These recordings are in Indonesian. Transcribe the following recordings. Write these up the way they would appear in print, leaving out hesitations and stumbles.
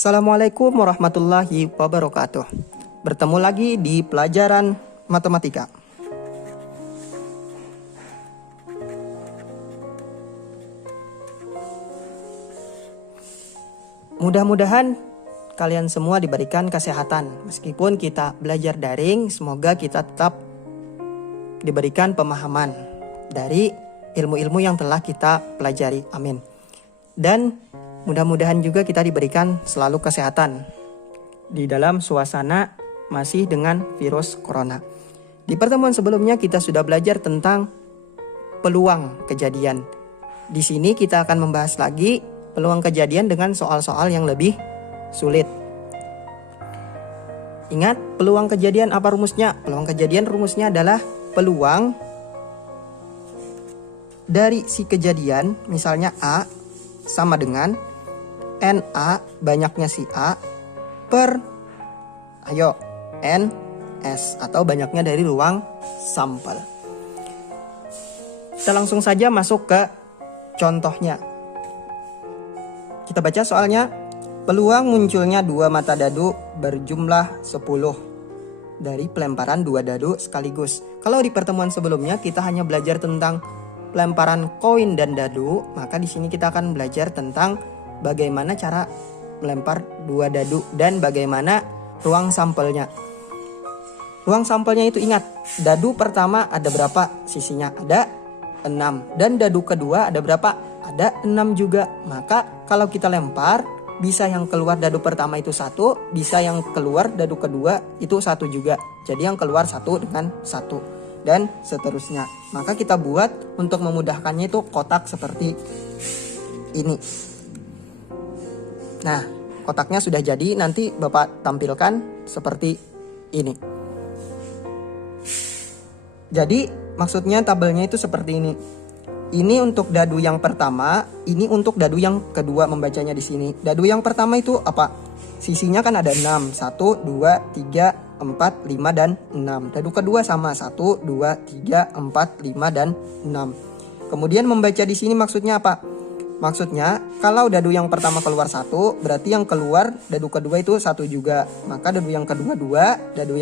Assalamualaikum warahmatullahi wabarakatuh. Bertemu lagi di pelajaran matematika. Mudah-mudahan kalian semua diberikan kesehatan. Meskipun kita belajar daring, semoga kita tetap diberikan pemahaman dari ilmu-ilmu yang telah kita pelajari. Amin. Dan mudah-mudahan juga kita diberikan selalu kesehatan di dalam suasana masih dengan virus corona. Di pertemuan sebelumnya kita sudah belajar tentang peluang kejadian. Di sini kita akan membahas lagi peluang kejadian dengan soal-soal yang lebih sulit. Ingat, peluang kejadian apa rumusnya? Peluang kejadian rumusnya adalah peluang dari si kejadian, misalnya A sama dengan NA banyaknya si A per NS atau banyaknya dari ruang sampel. Kita langsung saja masuk ke contohnya. Kita baca soalnya. Peluang munculnya dua mata dadu berjumlah 10 dari pelemparan dua dadu sekaligus. Kalau di pertemuan sebelumnya kita hanya belajar tentang pelemparan koin dan dadu, maka di sini kita akan belajar tentang bagaimana cara melempar dua dadu dan bagaimana ruang sampelnya. Ruang sampelnya itu ingat, dadu pertama ada berapa sisinya? Ada 6. Dan dadu kedua ada berapa? Ada 6 juga. Maka kalau kita lempar, bisa yang keluar dadu pertama itu 1, bisa yang keluar dadu kedua itu 1 juga. Jadi yang keluar 1 dengan 1. Dan seterusnya. Maka kita buat untuk memudahkannya itu kotak seperti ini. Nah, kotaknya sudah jadi, nanti Bapak tampilkan seperti ini. Jadi, maksudnya tabelnya itu seperti ini. Ini untuk dadu yang pertama, ini untuk dadu yang kedua membacanya di sini. Dadu yang pertama itu apa? Sisinya kan ada 6, 1, 2, 3, 4, 5, dan 6. Dadu kedua sama 1, 2, 3, 4, 5, dan 6. Kemudian membaca di sini maksudnya apa? Maksudnya kalau dadu yang pertama keluar 1, berarti yang keluar dadu kedua itu 1 juga. Maka dadu yang kedua 2, dadu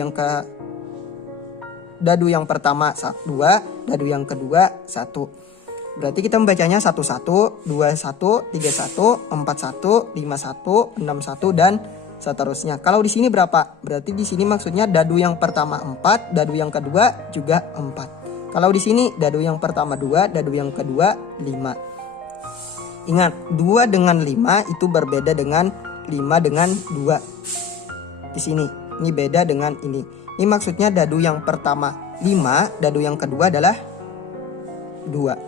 yang pertama 2, dadu yang kedua 1. Berarti kita membacanya 1 1, 2 1, 3 1, 4 1, 5 1, 6 1, dan seterusnya. Kalau di sini berapa? Berarti di sini maksudnya dadu yang pertama 4, dadu yang kedua juga 4. Kalau di sini dadu yang pertama 2, dadu yang kedua 5. Ingat, 2 dengan 5 itu berbeda dengan 5 dengan 2. Di sini, ini beda dengan ini. Ini maksudnya dadu yang pertama 5, dadu yang kedua adalah 2.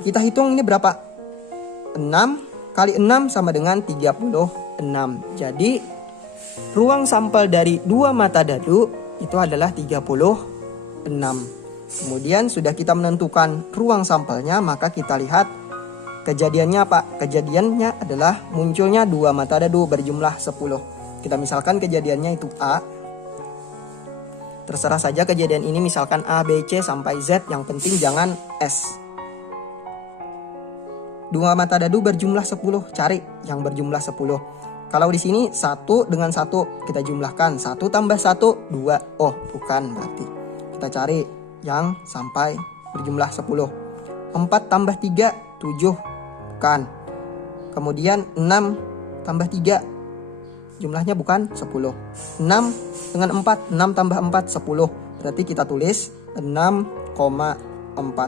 Kita hitung ini berapa? 6 kali 6 sama dengan 36. Jadi, ruang sampel dari 2 mata dadu itu adalah 36. Kemudian sudah kita menentukan ruang sampelnya, maka kita lihat kejadiannya apa? Kejadiannya adalah munculnya 2 mata dadu berjumlah 10. Kita misalkan kejadiannya itu A. Terserah saja kejadian ini misalkan A, B, C sampai Z, yang penting jangan S. 2 mata dadu berjumlah 10, cari yang berjumlah 10. Kalau di sini 1 dengan 1 kita jumlahkan, 1 tambah 1 2. Oh, bukan berarti. Kita cari yang sampai berjumlah 10. 4 tambah 3 7, bukan. Kemudian 6 tambah 3 jumlahnya bukan 10. 6 dengan 4, 6 tambah 4 10. Berarti kita tulis 6,4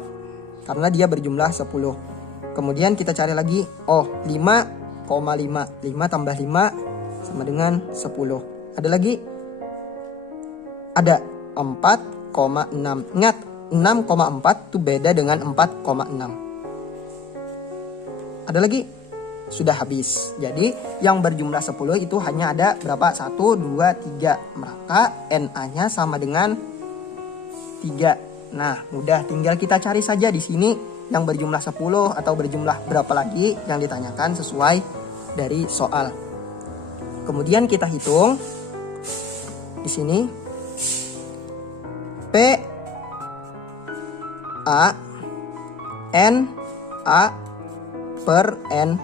karena dia berjumlah 10. Kemudian kita cari lagi, 5,5. 5 tambah 5 sama dengan 10. Ada lagi? Ada 4,6. Ingat, 6,4 itu beda dengan 4,6. Ada lagi? Sudah habis. Jadi yang berjumlah 10 itu hanya ada berapa? 1, 2, 3. Maka NA-nya sama dengan 3. Nah, mudah, tinggal kita cari saja di sini yang berjumlah 10 atau berjumlah berapa lagi yang ditanyakan sesuai dari soal. Kemudian kita hitung di sini P A N A per N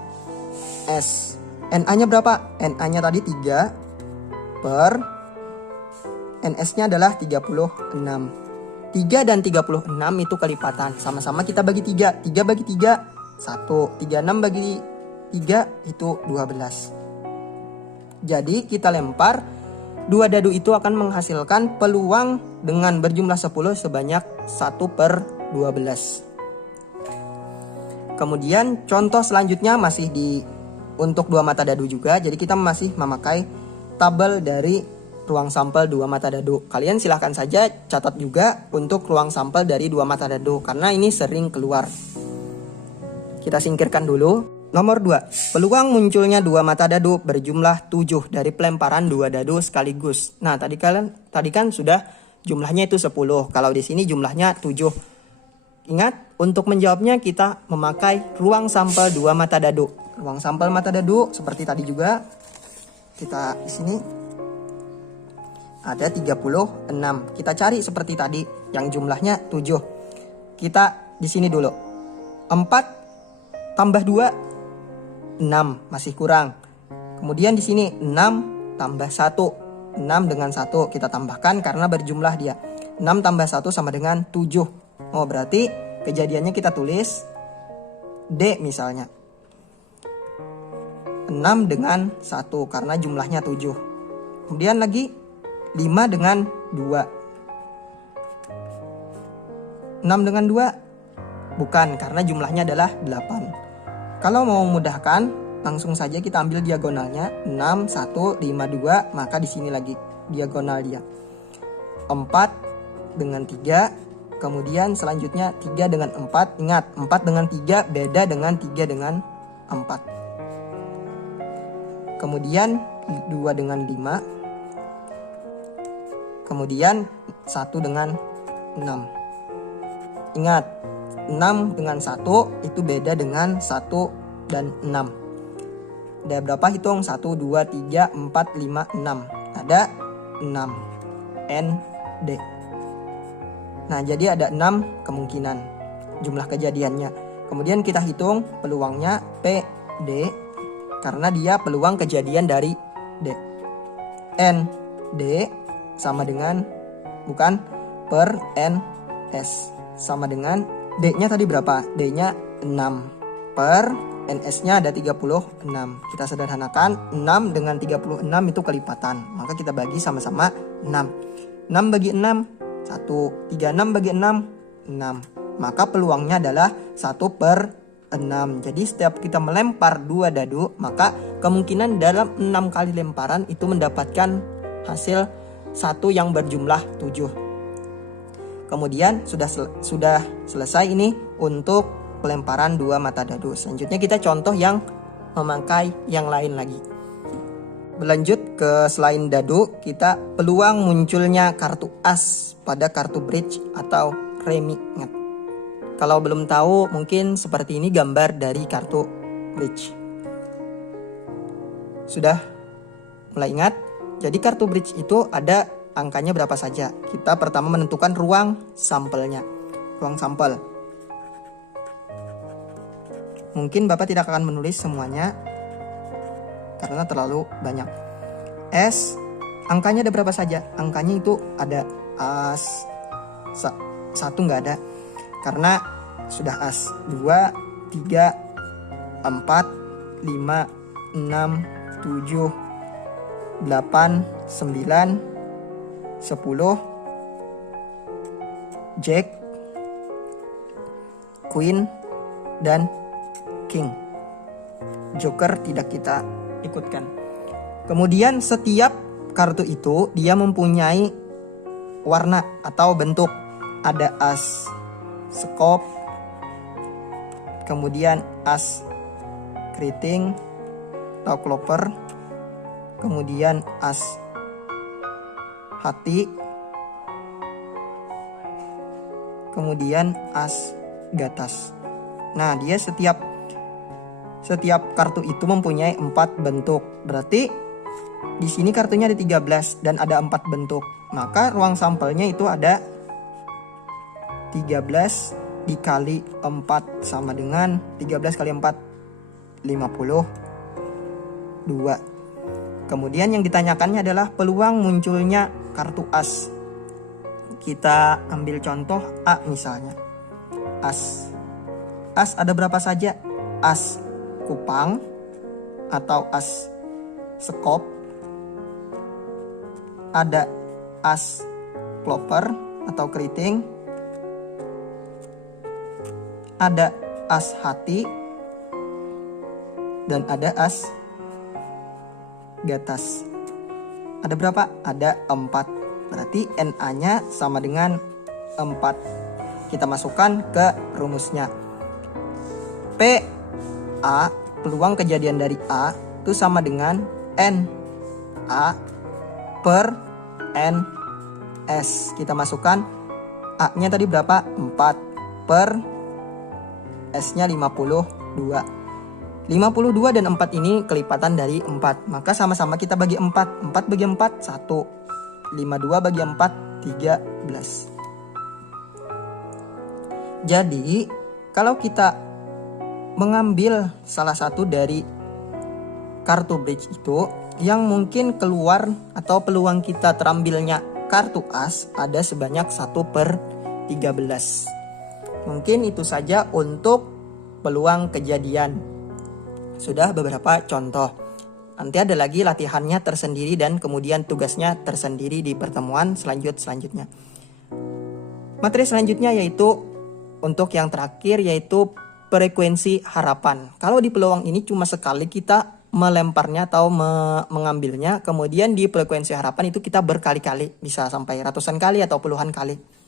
S. NA-nya berapa? NA-nya tadi 3 per NS-nya adalah 36. 3 dan 36 itu kelipatan. Sama-sama kita bagi 3. 3 bagi 3, 1. 36 bagi 3 itu 12. Jadi kita lempar, dua dadu itu akan menghasilkan peluang dengan berjumlah 10 sebanyak 1 per 12. Kemudian contoh selanjutnya masih untuk dua mata dadu juga. Jadi kita masih memakai tabel dari ruang sampel dua mata dadu. Kalian silahkan saja catat juga untuk ruang sampel dari dua mata dadu, karena ini sering keluar. Kita singkirkan dulu. Nomor 2, peluang munculnya dua mata dadu berjumlah 7 dari pelemparan dua dadu sekaligus. Nah, tadi kan sudah jumlahnya itu 10. Kalau di sini jumlahnya 7. Ingat, untuk menjawabnya kita memakai ruang sampel dua mata dadu. Ruang sampel mata dadu seperti tadi juga. Kita di sini ada 36. Kita cari seperti tadi yang jumlahnya 7. Kita di sini dulu. 4 tambah 2 6, masih kurang. Kemudian di sini 6 tambah 1. 6 dengan 1 kita tambahkan karena berjumlah dia. 6 tambah 1 sama dengan 7. Oh, berarti kejadiannya kita tulis D misalnya. 6 dengan 1 karena jumlahnya 7. Kemudian lagi 5 dengan 2. 6 dengan 2 bukan, karena jumlahnya adalah 8. Kalau mau memudahkan, langsung saja kita ambil diagonalnya. 6, 1, 5, 2, maka di sini lagi diagonal dia. 4 dengan 3, kemudian selanjutnya 3 dengan 4. Ingat, 4 dengan 3 beda dengan 3 dengan 4. Kemudian 2 dengan 5. Kemudian 1 dengan 6. Ingat, 6 dengan 1 itu beda dengan 1 dan 6. Ada berapa hitung? 1, 2, 3, 4, 5, 6. Ada 6. N, D. Nah, jadi ada 6 kemungkinan jumlah kejadiannya. Kemudian kita hitung peluangnya P, D, karena dia peluang kejadian dari D. N, D sama dengan, bukan, per N, S sama dengan D-nya tadi berapa? D-nya 6 per NS-nya ada 36. Kita sederhanakan, 6 dengan 36 itu kelipatan. Maka kita bagi sama-sama 6. 6 bagi 6, 1. 36 bagi 6, 6. Maka peluangnya adalah 1 per 6. Jadi setiap kita melempar dua dadu, maka kemungkinan dalam 6 kali lemparan itu mendapatkan hasil 1 yang berjumlah 7. Kemudian sudah selesai ini untuk pelemparan dua mata dadu. Selanjutnya kita contoh yang memakai yang lain lagi. Berlanjut ke selain dadu, kita peluang munculnya kartu as pada kartu bridge atau remi. Kalau belum tahu, mungkin seperti ini gambar dari kartu bridge. Sudah mulai ingat? Jadi kartu bridge itu ada angkanya berapa saja. Kita pertama menentukan ruang sampelnya. Ruang sampel. Mungkin Bapak tidak akan menulis semuanya karena terlalu banyak. S, angkanya ada berapa saja? Angkanya itu ada as. 1 nggak ada karena sudah as. 2, 3, 4, 5, 6, 7, 8, 9, 10, Jack, Queen, dan King. Joker tidak kita ikutkan. Kemudian setiap kartu itu dia mempunyai warna atau bentuk. Ada as skop, kemudian as keriting atau clover, kemudian as hati, kemudian as gatas. Nah, dia setiap kartu itu mempunyai 4 bentuk. Berarti di sini kartunya ada 13 dan ada 4 bentuk. Maka ruang sampelnya itu ada 13 dikali 4 sama dengan 13 kali 4 50. 2. Kemudian yang ditanyakannya adalah peluang munculnya kartu as. Kita ambil contoh A misalnya. As. As ada berapa saja? As kupang atau as sekop. Ada as kloper atau keriting. Ada as hati. Dan ada as gatas. Ada berapa? Ada 4. Berarti NA-nya sama dengan 4. Kita masukkan ke rumusnya. P A, peluang kejadian dari A itu sama dengan N A per N S. Kita masukkan A-nya tadi berapa? 4 per S-nya 52. 52 dan 4 ini kelipatan dari 4. Maka sama-sama kita bagi 4. 4 bagi 4, 1. 52 bagi 4, 13. Jadi, kalau kita mengambil salah satu dari kartu bridge itu, yang mungkin keluar atau peluang kita terambilnya kartu as ada sebanyak 1/13. Mungkin itu saja untuk peluang kejadian. Sudah beberapa contoh. Nanti ada lagi latihannya tersendiri dan kemudian tugasnya tersendiri di pertemuan selanjutnya. Materi selanjutnya yaitu untuk yang terakhir yaitu frekuensi harapan. Kalau di peluang ini cuma sekali kita melemparnya atau mengambilnya, kemudian di frekuensi harapan itu kita berkali-kali, bisa sampai ratusan kali atau puluhan kali.